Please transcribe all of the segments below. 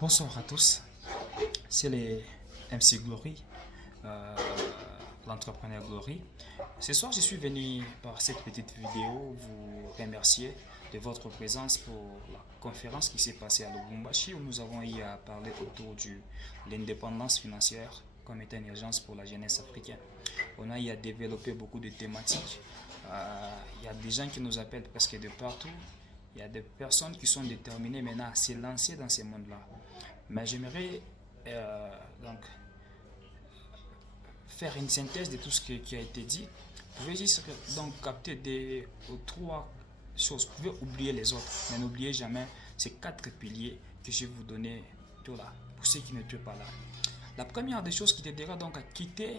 Bonsoir à tous, c'est les MC Glory, euh, l'entrepreneur Glory. Ce soir, je suis venu par cette petite vidéo vous remercier de votre présence pour la conférence qui s'est passée à Lubumbashi où nous avons eu à parler autour de l'indépendance financière comme étant une urgence pour la jeunesse africaine. On a eu à développer beaucoup de thématiques. Il y a des gens qui nous appellent presque de partout. Il y a des personnes qui sont déterminées maintenant à se lancer dans ces mondes-là. Mais j'aimerais donc faire une synthèse de tout ce qui a été dit. Vous pouvez juste donc capter des ou trois choses. Vous pouvez oublier les autres, mais n'oubliez jamais ces quatre piliers que je vais vous donner tout là, pour ceux qui ne tuent pas là. La première des choses qui t'aidera donc à quitter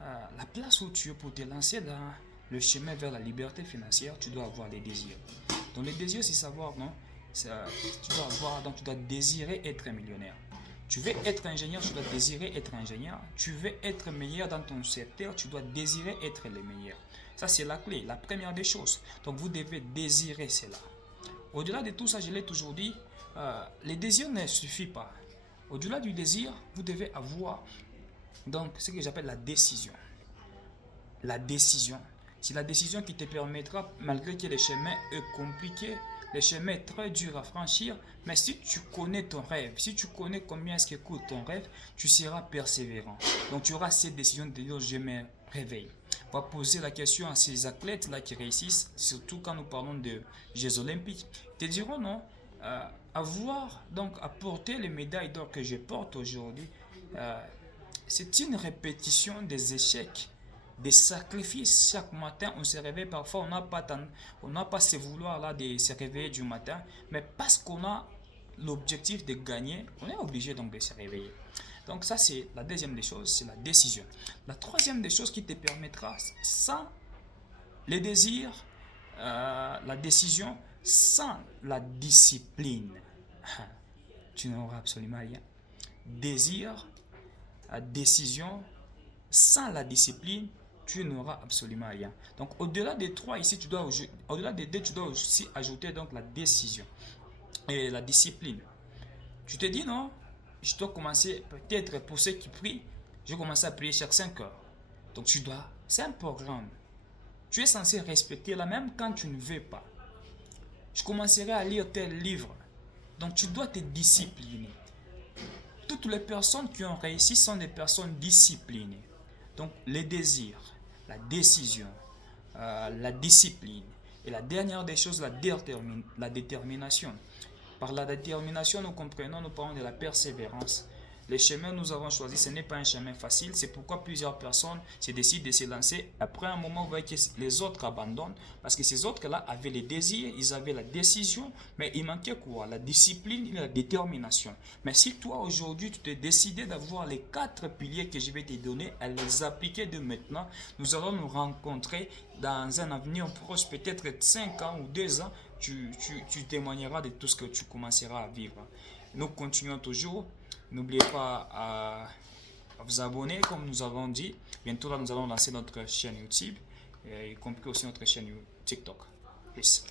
la place où tu es pour te lancer dans le chemin vers la liberté financière, tu dois avoir les désirs. Donc les désirs, c'est savoir, non? Tu dois avoir, donc tu dois désirer être un millionnaire. Tu veux être ingénieur, tu dois désirer être ingénieur. Tu veux être meilleur dans ton secteur, tu doit désirer être le meilleur. Ça, c'est la clé, la première des choses. Donc vous devez désirer cela. Au-delà de tout ça, je l'ai toujours dit, les désirs ne suffisent pas. Au-delà du désir, vous devez avoir donc ce que j'appelle la décision. La décision. C'est la décision qui te permettra, malgré que le chemin est compliqué, le chemin est très dur à franchir, mais si tu connais ton rêve, si tu connais combien est-ce que coûte ton rêve, tu seras persévérant. Donc tu auras cette décision de dire je me réveille. On va poser la question à ces athlètes-là qui réussissent, surtout quand nous parlons de Jeux Olympiques. Ils te diront non, avoir donc apporter les médailles d'or que je porte aujourd'hui, c'est une répétition des échecs, des sacrifices. Chaque matin, on se réveille. Parfois, on n'a pas ce vouloir-là de se réveiller du matin. Mais parce qu'on a l'objectif de gagner, on est obligé donc de se réveiller. Donc ça, c'est la deuxième des choses, c'est la décision. La troisième des choses qui te permettra, sans les désirs, la décision, sans la discipline, tu n'auras absolument rien. Désir, décision, sans la discipline, tu n'auras absolument rien. Donc au-delà des trois ici, au-delà des deux, tu dois aussi ajouter donc la décision et la discipline. Tu te dis non, je dois commencer peut-être pour ceux qui prient, je vais commencer à prier chaque 5 heures. Donc c'est un programme. Tu es censé respecter là même quand tu ne veux pas. Je commencerai à lire tel livre. Donc tu dois te discipliner. Toutes les personnes qui ont réussi sont des personnes disciplinées. Donc les désirs, la décision, la discipline et la dernière des choses, la détermination. Par la détermination, nous parlons de la persévérance. Le chemin que nous avons choisi, ce n'est pas un chemin facile. C'est pourquoi plusieurs personnes se décident de se lancer. Après un moment, vous voyez que les autres abandonnent. Parce que ces autres-là avaient les désirs, ils avaient la décision, mais il manquait quoi? La discipline et la détermination. Mais si toi, aujourd'hui, tu t'es décidé d'avoir les quatre piliers que je vais te donner, à les appliquer de maintenant, nous allons nous rencontrer dans un avenir proche, peut-être 5 ans ou 2 ans, tu témoigneras de tout ce que tu commenceras à vivre. Nous continuons toujours. N'oubliez pas à vous abonner, comme nous avons dit. Bientôt, là, nous allons lancer notre chaîne YouTube, y compris aussi notre chaîne TikTok. Peace.